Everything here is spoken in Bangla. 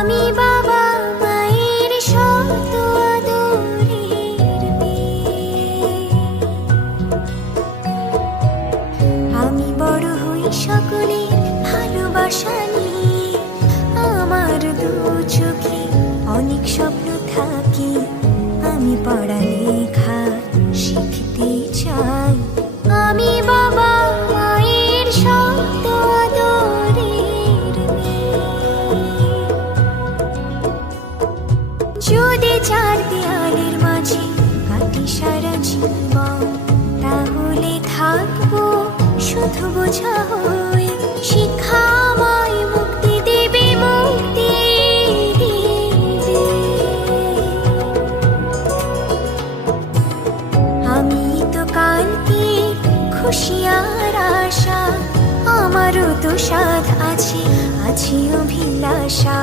আমি বাবা মায়ের শত আদরের মেয়ে। আমি বড় হই সকলের ভালোবাসা নিয়ে, আমার দু চোখে অনেক স্বপ্ন থাকে, আমি পড়ালেখা শিখতে চাই। আমি বাবা মায়ের শত আদরের মেয়ে। যদি চার দেয়ালের মাঝে কাটি সারা জীবন, তাহলে থাকবো শুধু বোঝা হয়ে। শিক্ষা আমায় মুক্তি দেবে, মুক্তি দেবে। আমি তো কালকে খুশি আর আশা, আমারও তো সাধ আছে, আছে অভিলাষা।